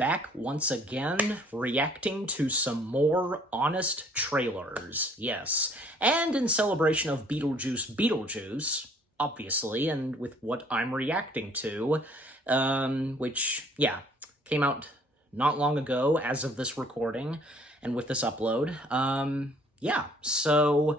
back once again, reacting to some more honest trailers, yes. And in celebration of Beetlejuice, obviously, and with what I'm reacting to, which, yeah, came out not long ago as of this recording, and with this upload. Yeah, so,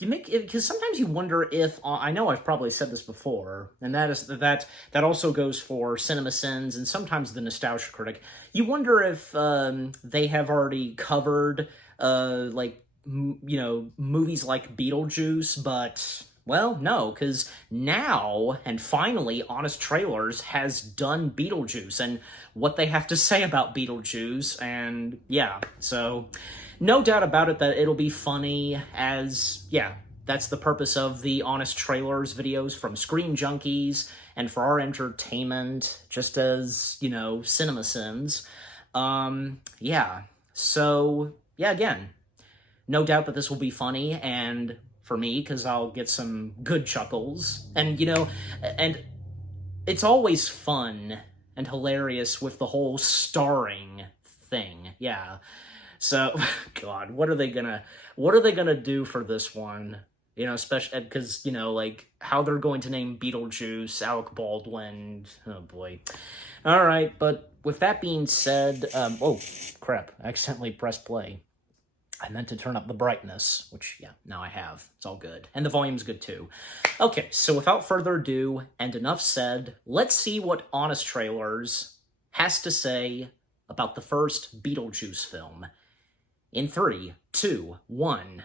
because sometimes you wonder if, I know I've probably said this before, and that also goes for CinemaSins and sometimes the Nostalgia Critic. You wonder if they have already covered movies like Beetlejuice, but well, no, because now and finally Honest Trailers has done Beetlejuice and what they have to say about Beetlejuice, and yeah, so no doubt about it that it'll be funny, as, yeah, that's the purpose of the Honest Trailers videos from Screen Junkies, and for our entertainment, just as, CinemaSins. Yeah, so, yeah, again, no doubt that this will be funny, and for me, because I'll get some good chuckles, and, and it's always fun and hilarious with the whole starring thing, yeah. So, God, what are they gonna do for this one? Especially because, how they're going to name Beetlejuice, Alec Baldwin, oh boy. All right, but with that being said, oh, crap, I accidentally pressed play. I meant to turn up the brightness, which, yeah, now I have. It's all good. And the volume's good, too. Okay, so without further ado, and enough said, let's see what Honest Trailers has to say about the first Beetlejuice film. In 3, 2, 1,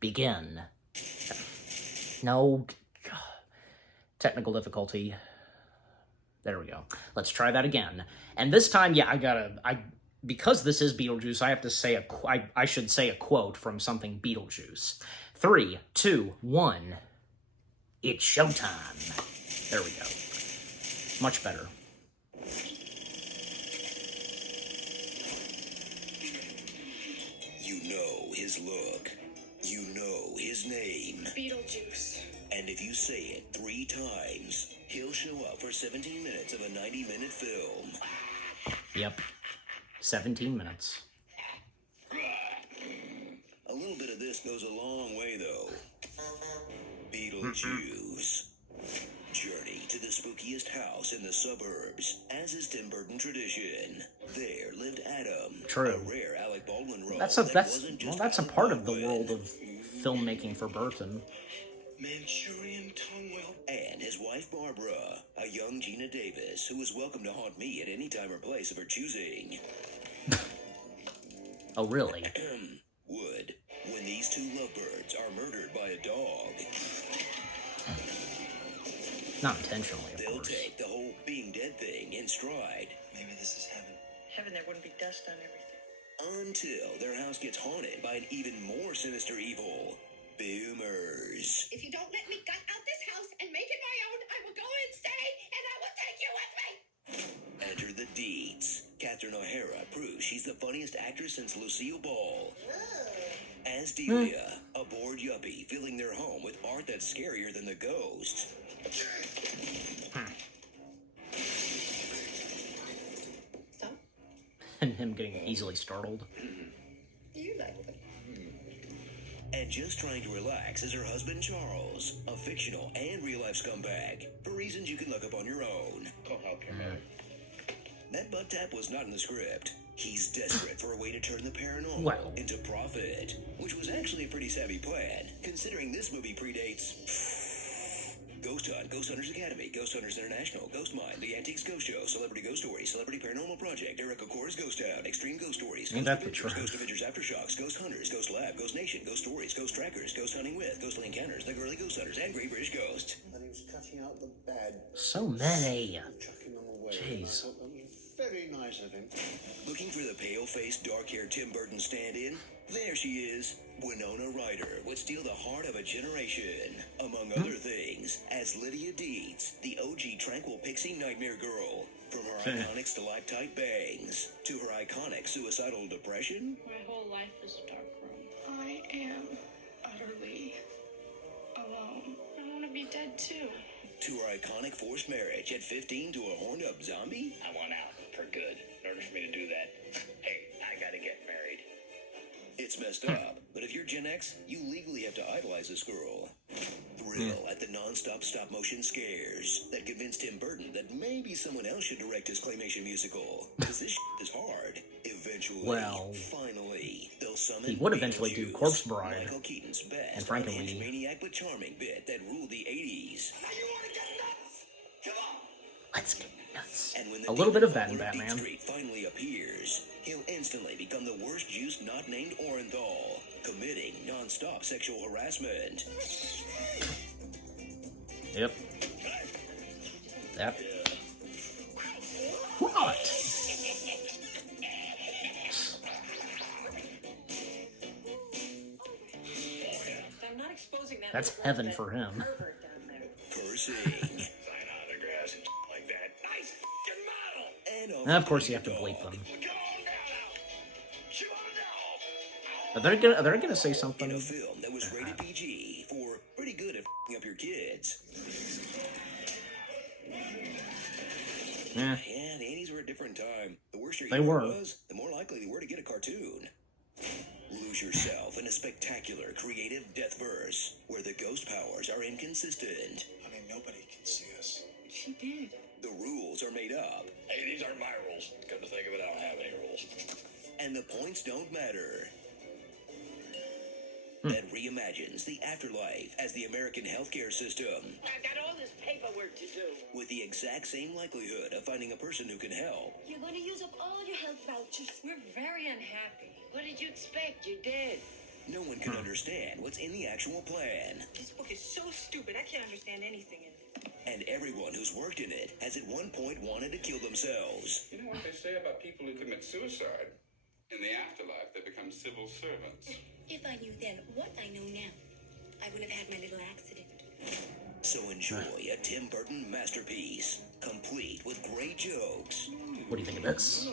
begin. No, technical difficulty. There we go. Let's try that again. And this time, yeah, because this is Beetlejuice, I have to say I should say a quote from something Beetlejuice. 3, 2, 1, it's showtime. There we go. Much better. His look. You know his name. Beetlejuice. And if you say it 3 times, he'll show up for 17 minutes of a 90-minute film. Yep. 17 minutes. A little bit of this goes a long way, though. Beetlejuice. Journey to the spookiest house in the suburbs, as is Tim Burton tradition. There lived Adam, True. a rare Alec Baldwin role. That's a part of the world of filmmaking for Burton. Manchurian tongue well. And his wife Barbara, a young Gina Davis, who is welcome to haunt me at any time or place of her choosing. Oh, really? Would, when these 2 lovebirds are murdered by a dog. Not intentionally, of They'll course. take the whole being dead thing in stride. Maybe this is heaven. Heaven, there wouldn't be dust on everything. Until their house gets haunted by an even more sinister evil. Boomers. If you don't let me gut out this house and make it my own, I will go insane and I will take you with me. Enter the deeds. Catherine O'Hara proves she's the funniest actress since Lucille Ball. As Delia, a bored yuppie filling their home with art that's scarier than the ghost. So? And him getting easily startled. You like them. And just trying to relax is her husband Charles, a fictional and real-life scumbag, for reasons you can look up on your own. Go help your man. That butt tap was not in the script. He's desperate for a way to turn the paranormal into profit, which was actually a pretty savvy plan, considering this movie predates Ghost Hunt, Ghost Hunters Academy, Ghost Hunters International, Ghost Mine, The Antiques Ghost Show, Celebrity Ghost Stories, Celebrity Paranormal Project, Eric Okora's Ghost Town, Extreme Ghost Stories, Ghost Adventures, Ghost Avengers Aftershocks, Ghost Hunters, Ghost Lab, Ghost Nation, Ghost Stories, Ghost Trackers, Ghost Hunting With, Ghostly Encounters, The Girly Ghost Hunters, and Great British Ghost. And he was cutting out the bad. So many. Chucking them away. Jeez. I thought that was very nice of him. Looking for the pale-faced, dark-haired Tim Burton stand-in? There she is. Winona Ryder would steal the heart of a generation, among other things, as Lydia Deeds, the OG tranquil pixie nightmare girl. From her iconic stalactite bangs to her iconic suicidal depression. My whole life is a dark room. I am utterly alone. I want to be dead too. To her iconic forced marriage at 15 to a horned-up zombie? I want out for good. In order for me to do that, hey, I gotta get married. It's messed up, but if you're Gen X, you legally have to idolize this girl. Thrill at the non-stop stop-motion scares that convinced Tim Burton that maybe someone else should direct his claymation musical, because this is hard. Eventually, Well, finally, they'll summon he would eventually do Beetlejuice, Corpse Bride Michael Keaton's best and Frankenweenie. unhinged maniac but charming bit that ruled the 80s. Now you wanna get nuts? Come on! Let's get nuts. And when the A little bit of demon that in owner Beat Batman. Street finally appears, he'll instantly become the worst juice not named Orenthal, committing non-stop sexual harassment. Yep. That. What? I'm not exposing that. That's little heaven that for him. pervert down there. Cursing. Sign autographs and like that. Nice f***ing model! And And of course, you have to bleep them. Come on down now! Come on down! Are they gonna say something? In a film that was rated PG for pretty good at f***ing up your kids. Yeah. Yeah, the 80s were a different time. The worse your They humor were. was, the more likely they were to get a cartoon. Lose yourself in a spectacular, creative death verse where the ghost powers are inconsistent. I mean, nobody can see us. She did. The rules are made up, Hey, these aren't my rules. Come to think of it, I don't have any rules. and the points don't matter. That reimagines the afterlife as the American healthcare system I've got all this paperwork to do. with the exact same likelihood of finding a person who can help. You're going to use up all your health vouchers. We're very unhappy. What did you expect? You're dead. No one can understand what's in the actual plan, This book is so stupid. I can't understand anything in it. and everyone who's worked in it has at one point wanted to kill themselves. You know what they say about people who commit suicide? In the afterlife, they become civil servants. If I knew then what I know now, I wouldn't have had my little accident. So enjoy a Tim Burton masterpiece, complete with great jokes, What do you think of this?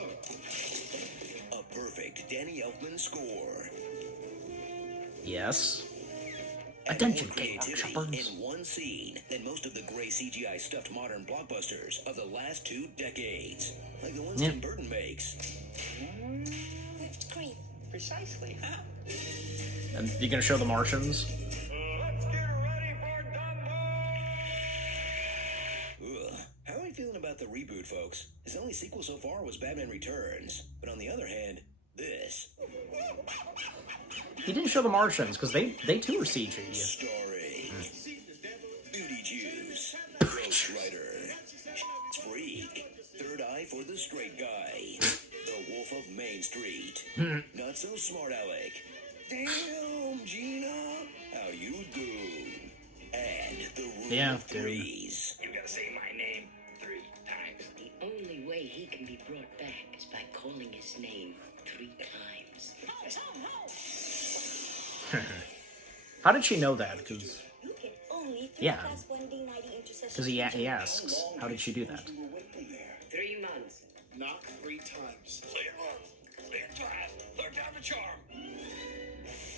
a perfect Danny Elfman score, Yes. and Attention, more King creativity Shoppers. in one scene than most of the gray CGI stuffed modern blockbusters of the last 2 decades, like the ones Yeah. Tim Burton makes. Whipped cream. Precisely. How? And you gonna show the Martians? Let's get ready for Dumbo! Ugh. How are you feeling about the reboot, folks? His only sequel so far was Batman Returns, but on the other hand, this. He didn't show the Martians because they too are CG. Starring Beetlejuice, Ghost Rider, Freak, Third Eye for the Straight Guy, The Wolf of Main Street, Not So Smart Alec, Damn Gina, How You Doing, and The Rule Yeah, of dude. Threes. You gotta say my name 3 times. The only way he can be brought back is by calling his name 3 times. How did she know that? Because You get only 3 Yeah. class 1D 90 intercession. he asks, how did she do that? 3 months. Not 3 times. Say it once. Say it twice. Third time a charm.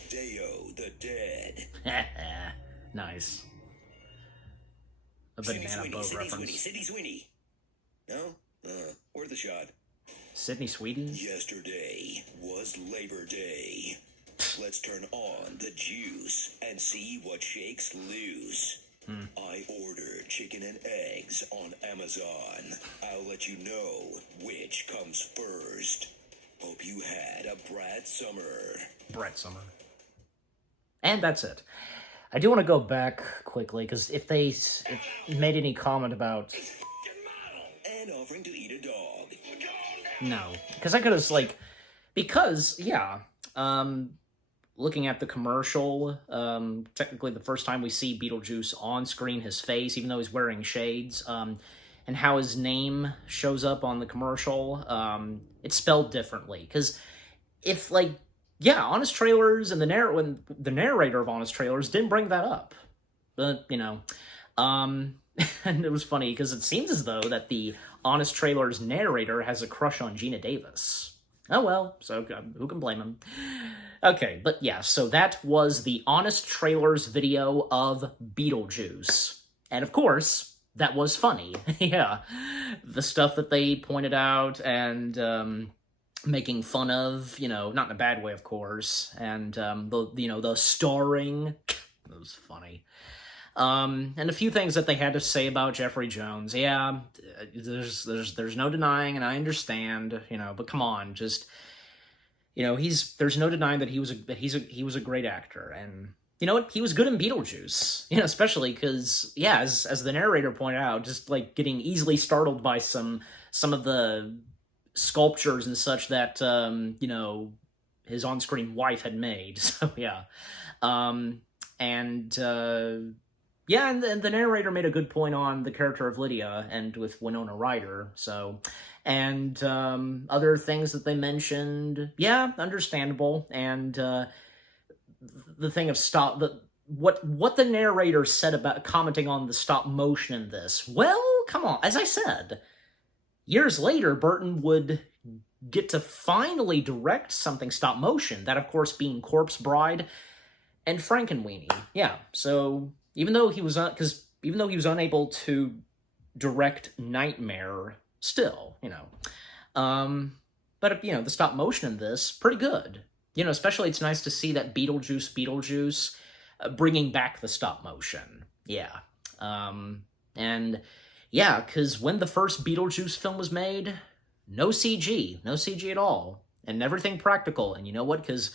Deo the Dead. Nice. A Sydney banana Sweeney, boat Sydney Sweeney, reference. Sydney Sweeney. No? Worth a shot. Sydney, Sweden? Yesterday was Labor Day. Let's turn on the juice and see what shakes loose. I ordered chicken and eggs on Amazon. I'll let you know which comes first. Hope you had a Brad Summer. Brett Summer. And that's it. I do want to go back quickly, because if they made any comment about... And offering to eat a dog. No. Because I could have, like... Because, yeah, looking at the commercial, technically the first time we see Beetlejuice on screen, his face, even though he's wearing shades, and how his name shows up on the commercial, it's spelled differently. Because if, like, yeah, Honest Trailers and when the narrator of Honest Trailers didn't bring that up. But, you know, and it was funny because it seems as though that the Honest Trailers narrator has a crush on Gina Davis. Oh well, so who can blame him? Okay, but yeah, so that was the Honest Trailers video of Beetlejuice. And of course, that was funny. Yeah. The stuff that they pointed out and making fun of, not in a bad way, of course, and the starring, that was funny. And a few things that they had to say about Jeffrey Jones. Yeah, there's no denying, and I understand, but come on, just, there's no denying that he was a great actor, and you know what? He was good in Beetlejuice, especially because, yeah, as the narrator pointed out, just like getting easily startled by some of the sculptures and such that his on-screen wife had made. So yeah, and the narrator made a good point on the character of Lydia and with Winona Ryder. So, and other things that they mentioned, yeah, understandable. And the thing of what the narrator said about commenting on the stop motion in this. Well, come on, as I said, years later, Burton would get to finally direct something stop motion. That, of course, being Corpse Bride and Frankenweenie. Yeah, so even though he was unable to direct Nightmare, still, but the stop motion in this pretty good. Especially it's nice to see that Beetlejuice bringing back the stop motion. Yeah, and yeah, because when the first Beetlejuice film was made, no CG at all, and everything practical. And you know what? Because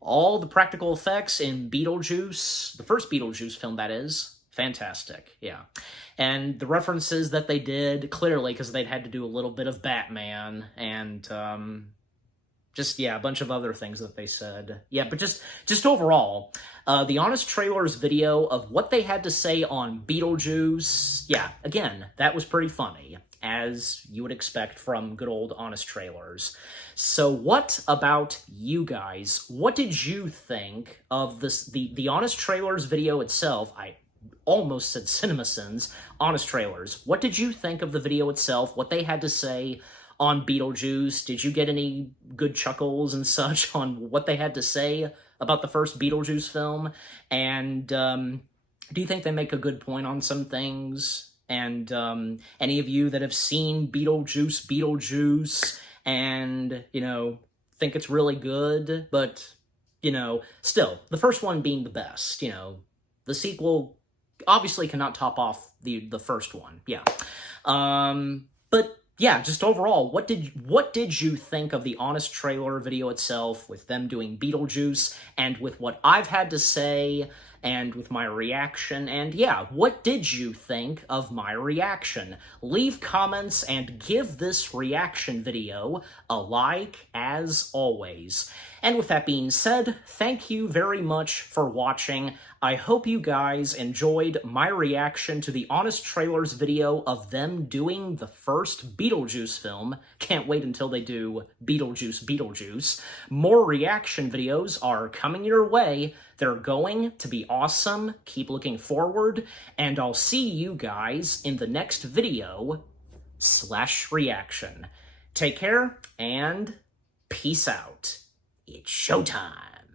all the practical effects in Beetlejuice, the first Beetlejuice film, that is, fantastic, yeah. And the references that they did, clearly, because they'd had to do a little bit of Batman, and just, yeah, a bunch of other things that they said. Yeah, but just overall, the Honest Trailers video of what they had to say on Beetlejuice, yeah, again, that was pretty funny, as you would expect from good old Honest Trailers. So what about you guys? What did you think of the Honest Trailers video itself? I almost said CinemaSins, Honest Trailers. What did you think of the video itself? What they had to say on Beetlejuice? Did you get any good chuckles and such on what they had to say about the first Beetlejuice film? And do you think they make a good point on some things? And any of you that have seen Beetlejuice, and, think it's really good, but, still, the first one being the best, the sequel obviously cannot top off the first one, yeah. But yeah, just overall, what did you think of the Honest Trailer video itself, with them doing Beetlejuice, and with what I've had to say, and with my reaction? And yeah, what did you think of my reaction? Leave comments and give this reaction video a like, as always. And with that being said, thank you very much for watching. I hope you guys enjoyed my reaction to the Honest Trailers video of them doing the first Beetlejuice film. Can't wait until they do Beetlejuice. More reaction videos are coming your way. They're going to be awesome. Keep looking forward, and I'll see you guys in the next video / reaction. Take care, and peace out. It's showtime.